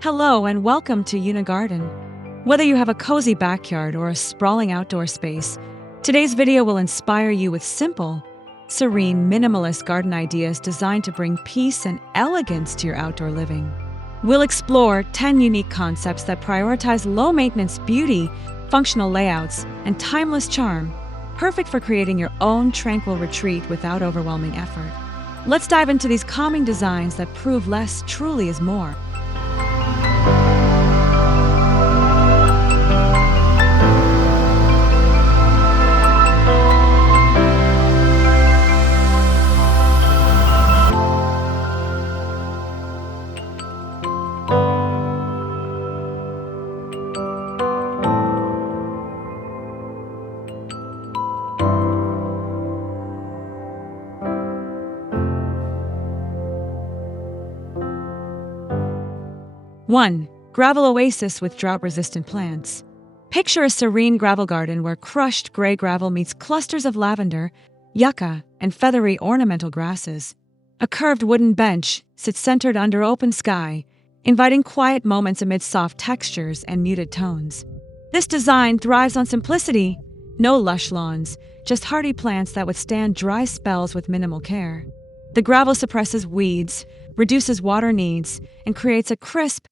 Hello and welcome to Yuna Garden. Whether you have a cozy backyard or a sprawling outdoor space, today's video will inspire you with simple, serene, minimalist garden ideas designed to bring peace and elegance to your outdoor living. We'll explore 10 unique concepts that prioritize low-maintenance beauty, functional layouts, and timeless charm, perfect for creating your own tranquil retreat without overwhelming effort. Let's dive into these calming designs that prove less truly is more. One, gravel oasis with drought-resistant plants. Picture a serene gravel garden where crushed gray gravel meets clusters of lavender, yucca, and feathery ornamental grasses. A curved wooden bench sits centered under open sky, inviting quiet moments amid soft textures and muted tones. This design thrives on simplicity, no lush lawns, just hardy plants that withstand dry spells with minimal care. The gravel suppresses weeds, reduces water needs, and creates a crisp,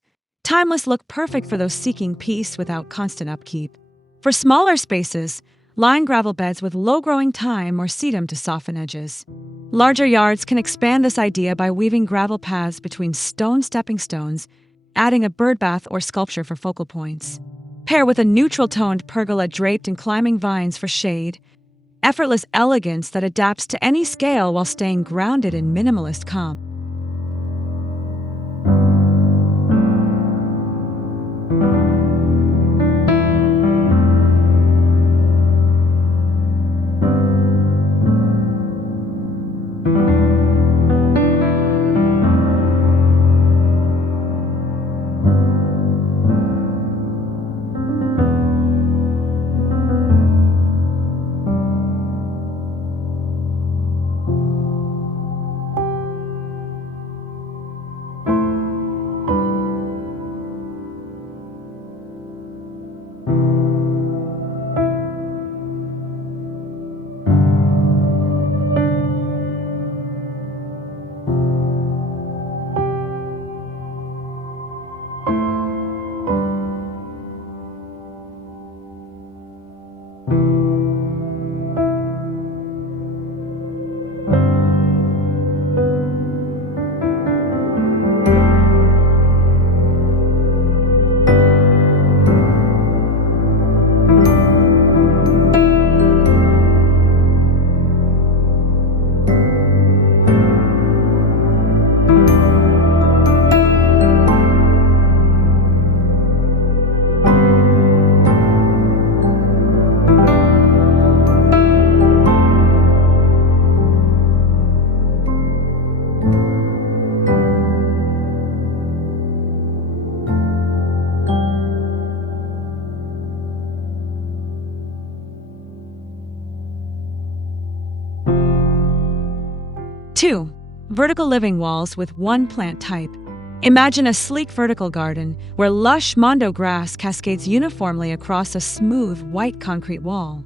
timeless look perfect for those seeking peace without constant upkeep. For smaller spaces, line gravel beds with low-growing thyme or sedum to soften edges. Larger yards can expand this idea by weaving gravel paths between stone stepping stones, adding a birdbath or sculpture for focal points. Pair with a neutral-toned pergola draped in climbing vines for shade, effortless elegance that adapts to any scale while staying grounded in minimalist calm. 2. Vertical living walls with one plant type. Imagine a sleek vertical garden where lush mondo grass cascades uniformly across a smooth white concrete wall.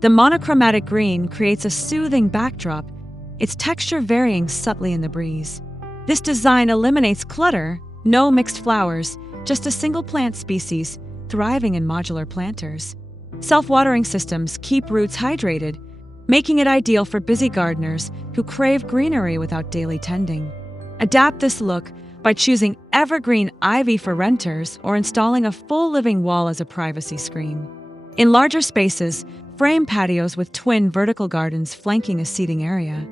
The monochromatic green creates a soothing backdrop, its texture varying subtly in the breeze. This design eliminates clutter, no mixed flowers, just a single plant species thriving in modular planters. Self-watering systems keep roots hydrated, making it ideal for busy gardeners who crave greenery without daily tending. Adapt this look by choosing evergreen ivy for renters or installing a full living wall as a privacy screen. In larger spaces, frame patios with twin vertical gardens flanking a seating area.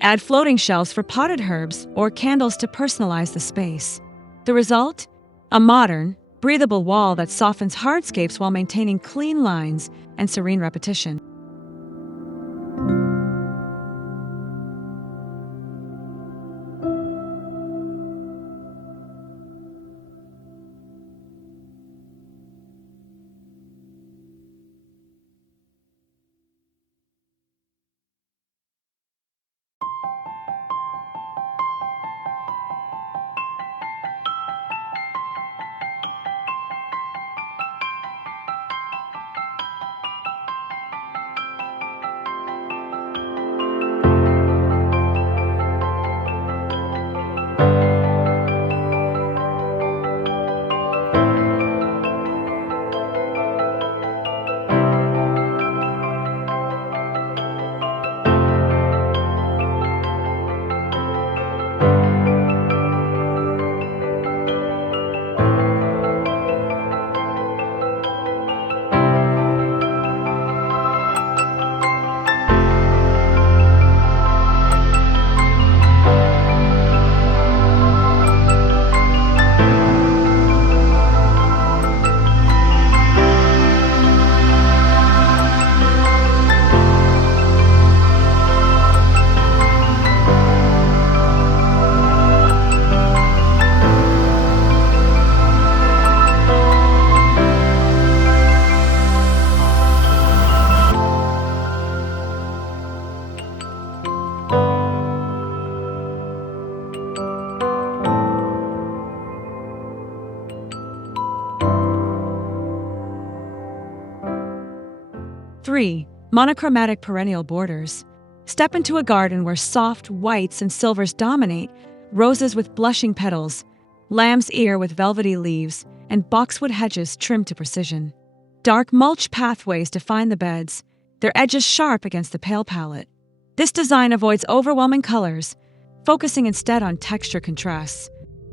Add floating shelves for potted herbs or candles to personalize the space. The result? A modern, breathable wall that softens hardscapes while maintaining clean lines and serene repetition. 3. Monochromatic perennial borders. Step into a garden where soft whites and silvers dominate, roses with blushing petals, lamb's ear with velvety leaves, and boxwood hedges trimmed to precision. Dark mulch pathways define the beds, their edges sharp against the pale palette. This design avoids overwhelming colors, focusing instead on texture contrasts,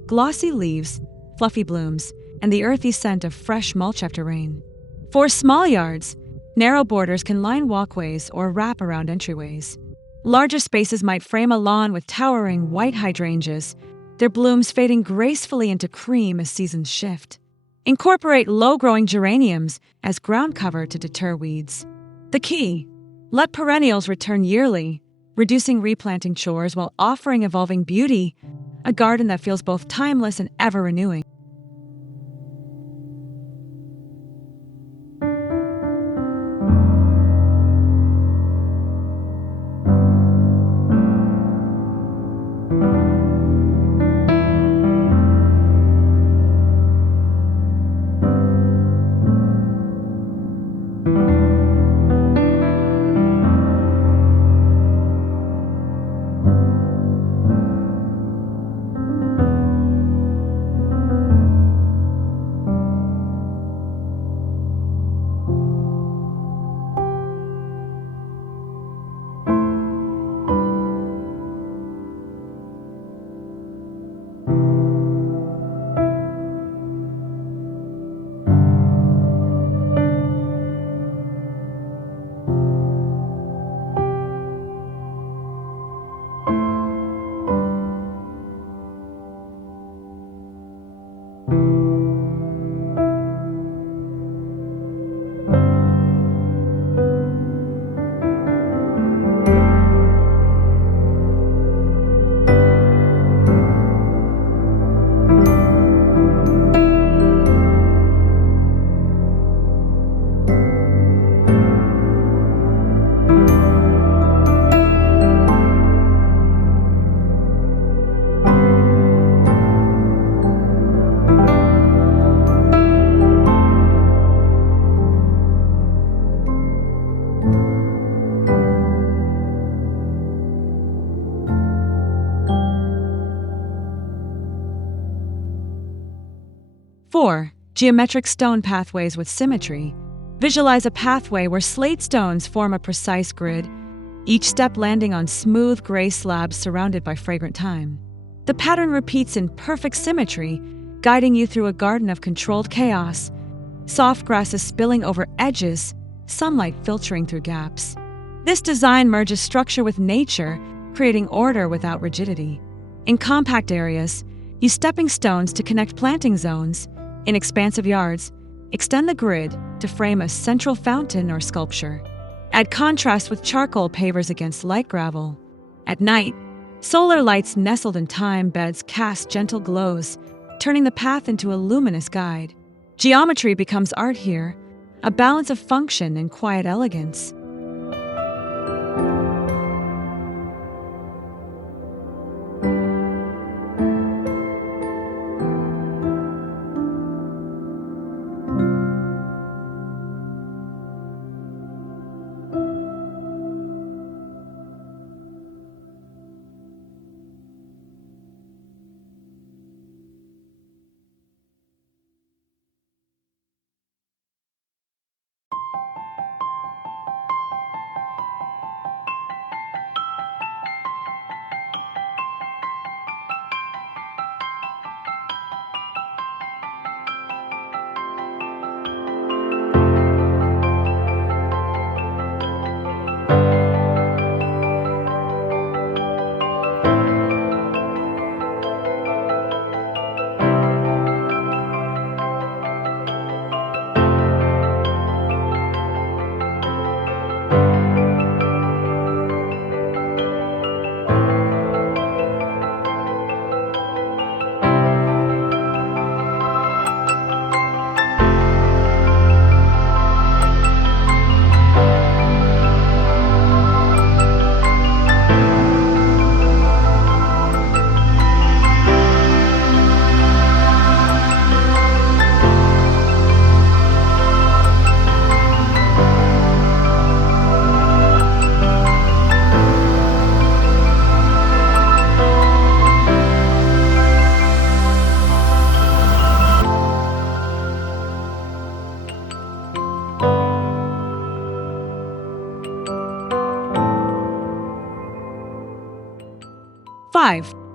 glossy leaves, fluffy blooms, and the earthy scent of fresh mulch after rain. For small yards, narrow borders can line walkways or wrap around entryways. Larger spaces might frame a lawn with towering white hydrangeas, their blooms fading gracefully into cream as seasons shift. Incorporate low-growing geraniums as ground cover to deter weeds. The key: let perennials return yearly, reducing replanting chores while offering evolving beauty, a garden that feels both timeless and ever-renewing. Four, geometric stone pathways with symmetry. Visualize a pathway where slate stones form a precise grid, each step landing on smooth gray slabs surrounded by fragrant thyme. The pattern repeats in perfect symmetry, guiding you through a garden of controlled chaos, soft grasses spilling over edges, sunlight filtering through gaps. This design merges structure with nature, creating order without rigidity. In compact areas, use stepping stones to connect planting zones. In expansive yards, extend the grid to frame a central fountain or sculpture. Add contrast with charcoal pavers against light gravel. At night, solar lights nestled in thyme beds cast gentle glows, turning the path into a luminous guide. Geometry becomes art here, a balance of function and quiet elegance.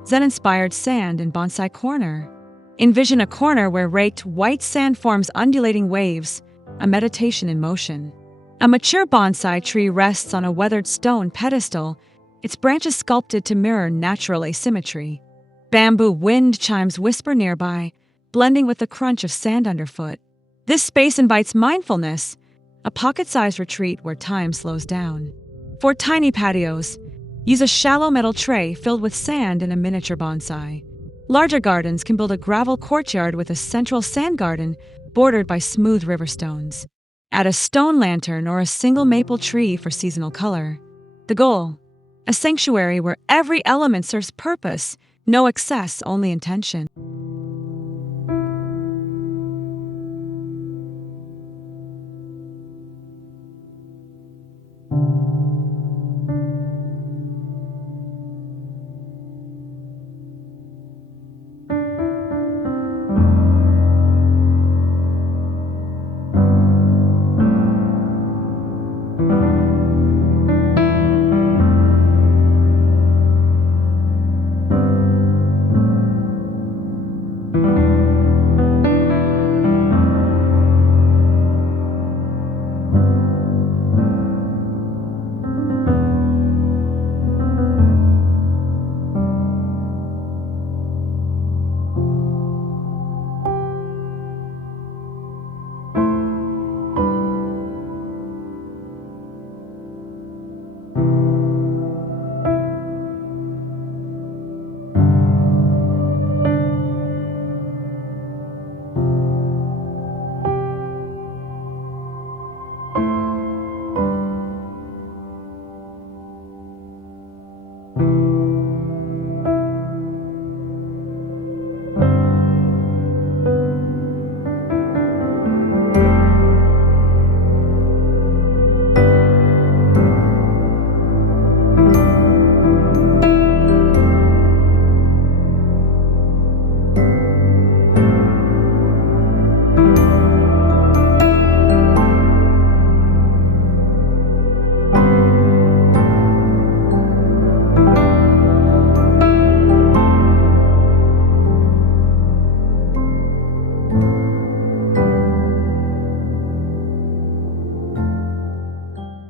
Zen-Inspired sand in Bonsai corner. Envision a corner where raked white sand forms undulating waves, a meditation in motion. A mature bonsai tree rests on a weathered stone pedestal, its branches sculpted to mirror natural asymmetry. Bamboo wind chimes whisper nearby, blending with the crunch of sand underfoot. This space invites mindfulness, a pocket-sized retreat where time slows down. For tiny patios, use a shallow metal tray filled with sand in a miniature bonsai. Larger gardens can build a gravel courtyard with a central sand garden bordered by smooth river stones. Add a stone lantern or a single maple tree for seasonal color. The goal: a sanctuary where every element serves purpose, no excess, only intention.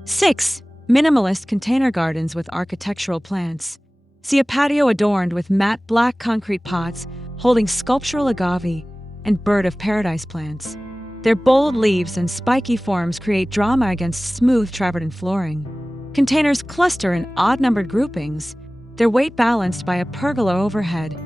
Six, minimalist container gardens with architectural plants. See a patio adorned with matte black concrete pots holding sculptural agave and bird of paradise plants. Their bold leaves and spiky forms create drama against smooth travertine flooring. Containers cluster in odd-numbered groupings, their weight balanced by a pergola overhead,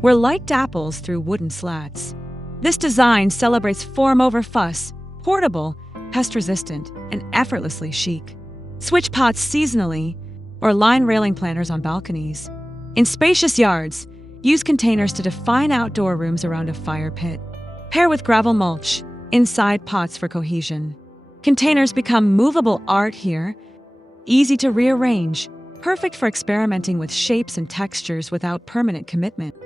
where light dapples through wooden slats. This design celebrates form over fuss, portable, pest-resistant, and effortlessly chic. Switch pots seasonally, or line railing planters on balconies. In spacious yards, use containers to define outdoor rooms around a fire pit. Pair with gravel mulch, inside pots for cohesion. Containers become movable art here, easy to rearrange, perfect for experimenting with shapes and textures without permanent commitment.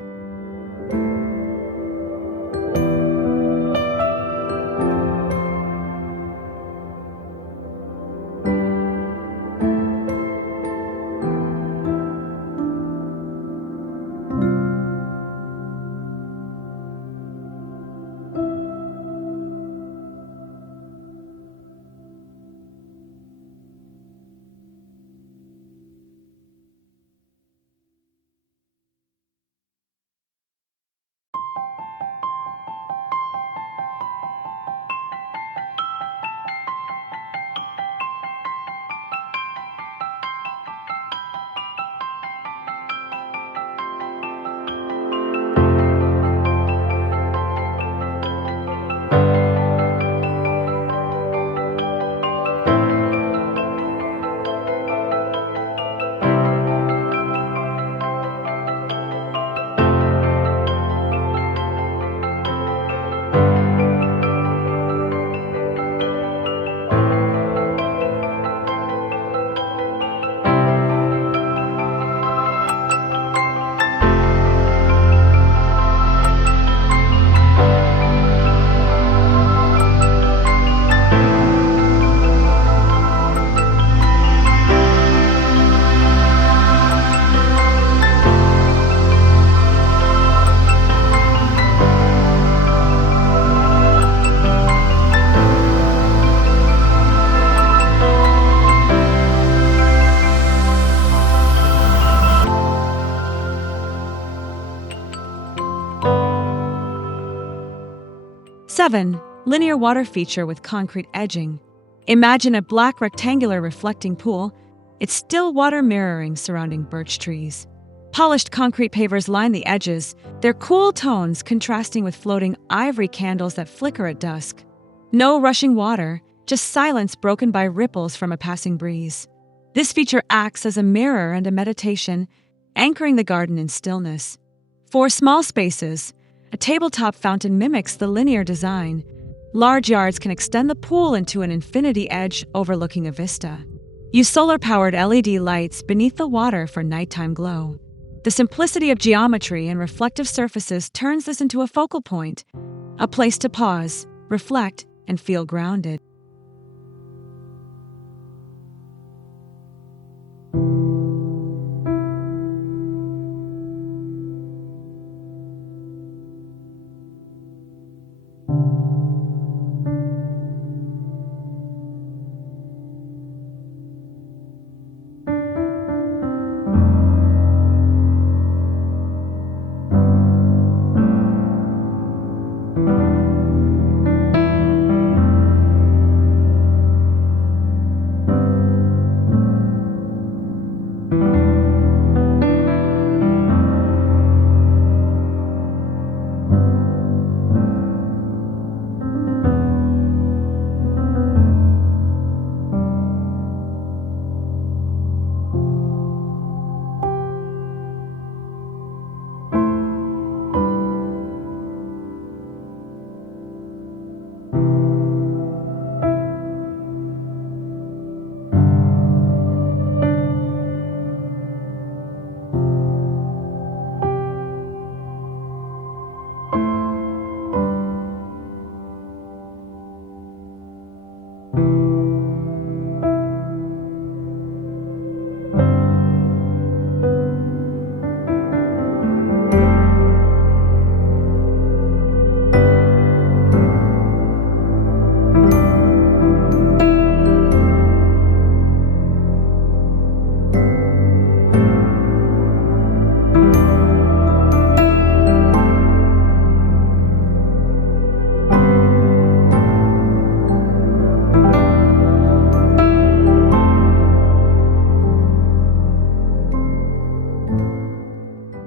7. Linear water feature with concrete edging. Imagine a black rectangular reflecting pool, its still water mirroring surrounding birch trees. Polished concrete pavers line the edges, their cool tones contrasting with floating ivory candles that flicker at dusk. No rushing water, just silence broken by ripples from a passing breeze. This feature acts as a mirror and a meditation, anchoring the garden in stillness. For small spaces, a tabletop fountain mimics the linear design. Large yards can extend the pool into an infinity edge overlooking a vista. Use solar-powered LED lights beneath the water for nighttime glow. The simplicity of geometry and reflective surfaces turns this into a focal point, a place to pause, reflect, and feel grounded.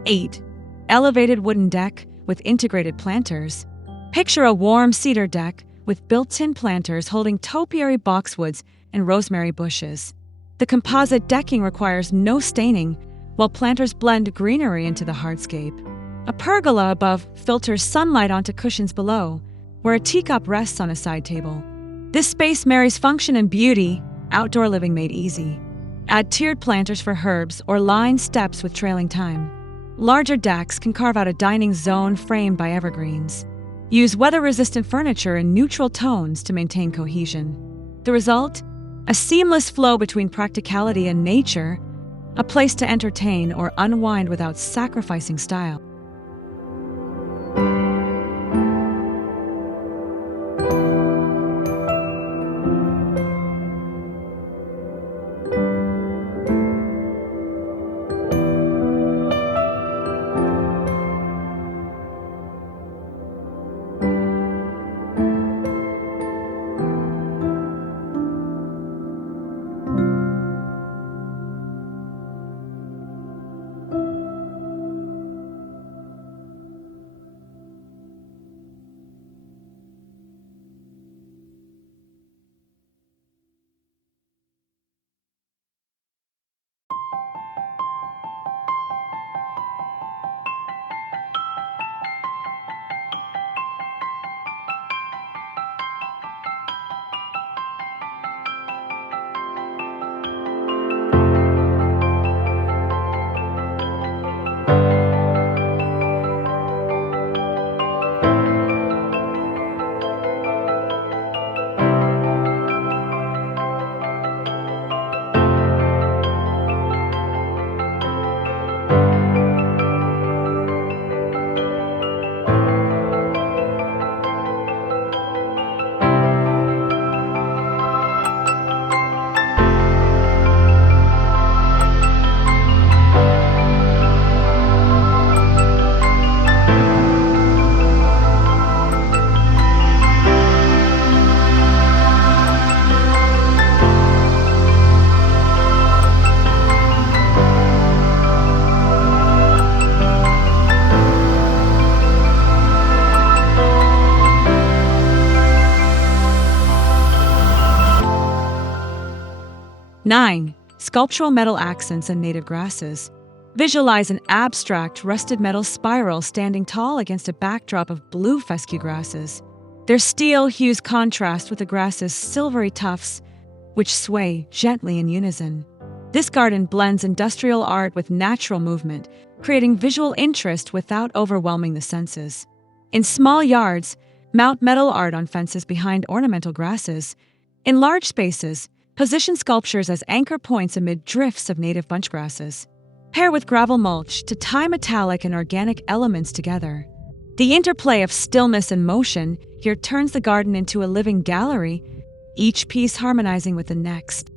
Eight. Elevated wooden deck with integrated planters. Picture a warm cedar deck with built-in planters holding topiary boxwoods and rosemary bushes. The composite decking requires no staining, while planters blend greenery into the hardscape. A pergola above filters sunlight onto cushions below, where a teacup rests on a side table. This space marries function and beauty, outdoor living made easy. Add tiered planters for herbs or line steps with trailing thyme. Larger decks can carve out a dining zone framed by evergreens. Use weather-resistant furniture in neutral tones to maintain cohesion. The result? A seamless flow between practicality and nature, a place to entertain or unwind without sacrificing style. 9. Sculptural metal accents and native grasses. Visualize an abstract rusted metal spiral standing tall against a backdrop of blue fescue grasses. Their steel hues contrast with the grass's silvery tufts, which sway gently in unison. This garden blends industrial art with natural movement, creating visual interest without overwhelming the senses. In small yards, mount metal art on fences behind ornamental grasses. In large spaces, position sculptures as anchor points amid drifts of native bunchgrasses. Pair with gravel mulch to tie metallic and organic elements together. The interplay of stillness and motion here turns the garden into a living gallery, each piece harmonizing with the next.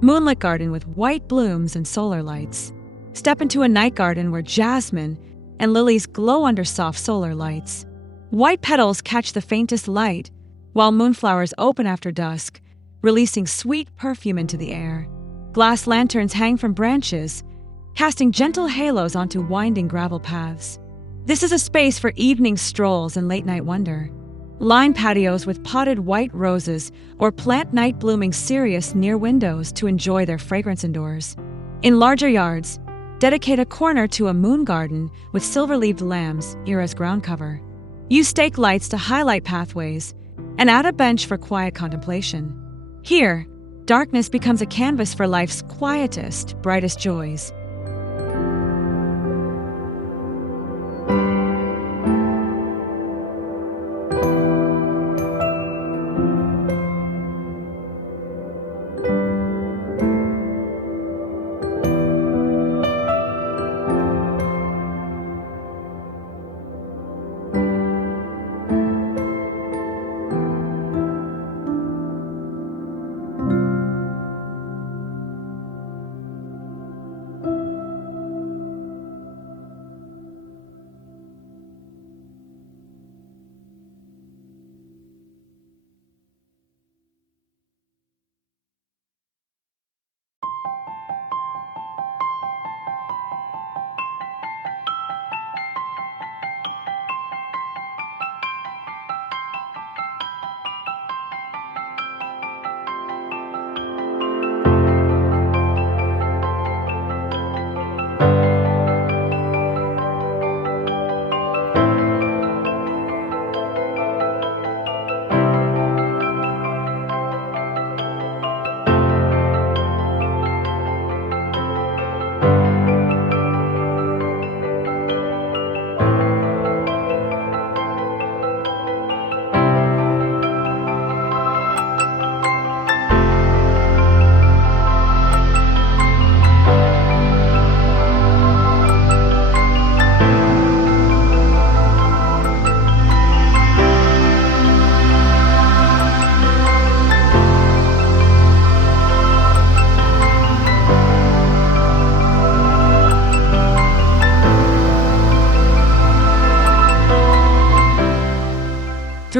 Moonlit garden with white blooms and solar lights. Step into a night garden where jasmine and lilies glow under soft solar lights. White petals catch the faintest light, while moonflowers open after dusk, releasing sweet perfume into the air. Glass lanterns hang from branches, casting gentle halos onto winding gravel paths. This is a space for evening strolls and late-night wonder. Line patios with potted white roses or plant night blooming cereus near windows to enjoy their fragrance indoors. In larger yards, dedicate a corner to a moon garden with silver-leaved lambs here as ground cover. Use stake lights to highlight pathways and add a bench for quiet contemplation. Here, darkness becomes a canvas for life's quietest, brightest joys.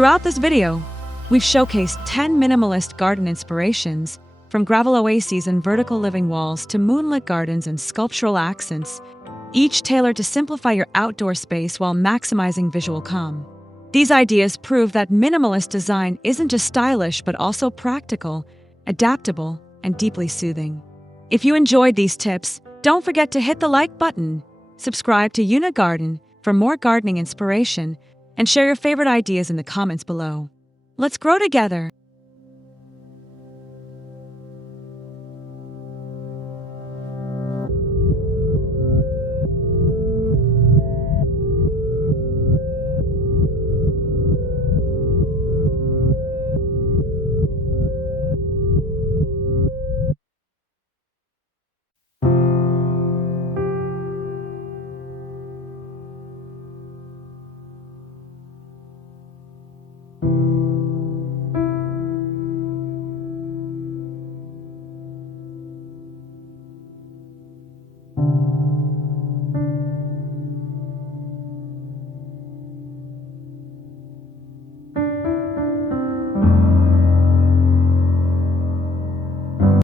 Throughout this video, we've showcased 10 minimalist garden inspirations, from gravel oases and vertical living walls to moonlit gardens and sculptural accents, each tailored to simplify your outdoor space while maximizing visual calm. These ideas prove that minimalist design isn't just stylish but also practical, adaptable, and deeply soothing. If you enjoyed these tips, don't forget to hit the like button, subscribe to Yuna Garden for more gardening inspiration, and share your favorite ideas in the comments below. Let's grow together!